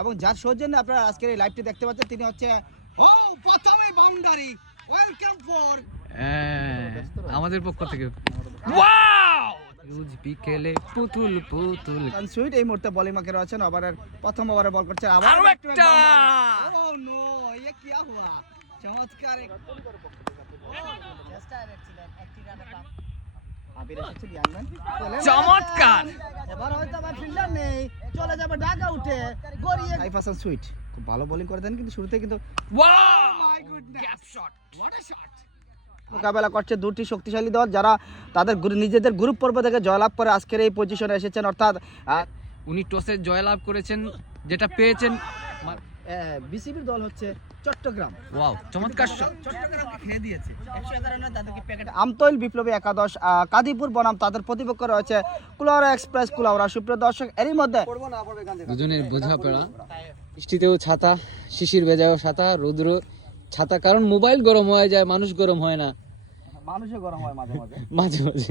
এবং যার সৌজন্যে আপনারা আজকের এই লাইভটি দেখতে পাচ্ছেন তিনি হচ্ছে প্রথমে বাউন্ডারি ওয়েলকাম ফর আমাদের পক্ষ থেকে ওয়াও রোজ বিকেলে পুতুল পুতুল সুইট এই মুহূর্তে বোলিং মাকে রয়েছেন ওভারের প্রথম ওভারে বল করছে আবার আরো একটা ও নো ये क्या हुआ চমৎকার চমৎকার এবার হয়তো আবার ফিল্ডার নেই চলে যাবে ঢাকা উঠে গড়িয়ে সাইফ হাসান সুইট খুব ভালো বোলিং করে দেন কিন্তু শুরুতে কিন্তু wow gap shot what a shot মোকাবেলা করছে দুটি শক্তিশালী দল যারা তাদের নিজেদের গ্রুপ পর্ব থেকে জয়লাভ করে আজকের এই পজিশনে এসেছেন অর্থাৎ উনি টসে জয়লাভ করেছেন যেটা পেয়েছেন বিসিবির দল হচ্ছে চট্টগ্রাম ওয়াও চমৎকার শট চট্টগ্রামকে খেয়ে দিয়েছে 111 রানে তাদেরকে প্যাকেট আমতৈল বিপ্লবী একাদশ কাদিপুর বনাম তাদের প্রতিপক্ষ রয়েছে কুলাউড়া এক্সপ্রেস কুলাউড়া সুপ্রিয় দর্শক এরই মধ্যে দুজনের বোঝাপড়া বৃষ্টিতেও ছাতা শিশির ভেজাও ছাতা রৌদ্র ছাতা কারণ মোবাইল গরম হয়ে যায় মানুষ গরম হয় না মানুষও গরম হয় মাঝে মাঝে মাঝে মাঝে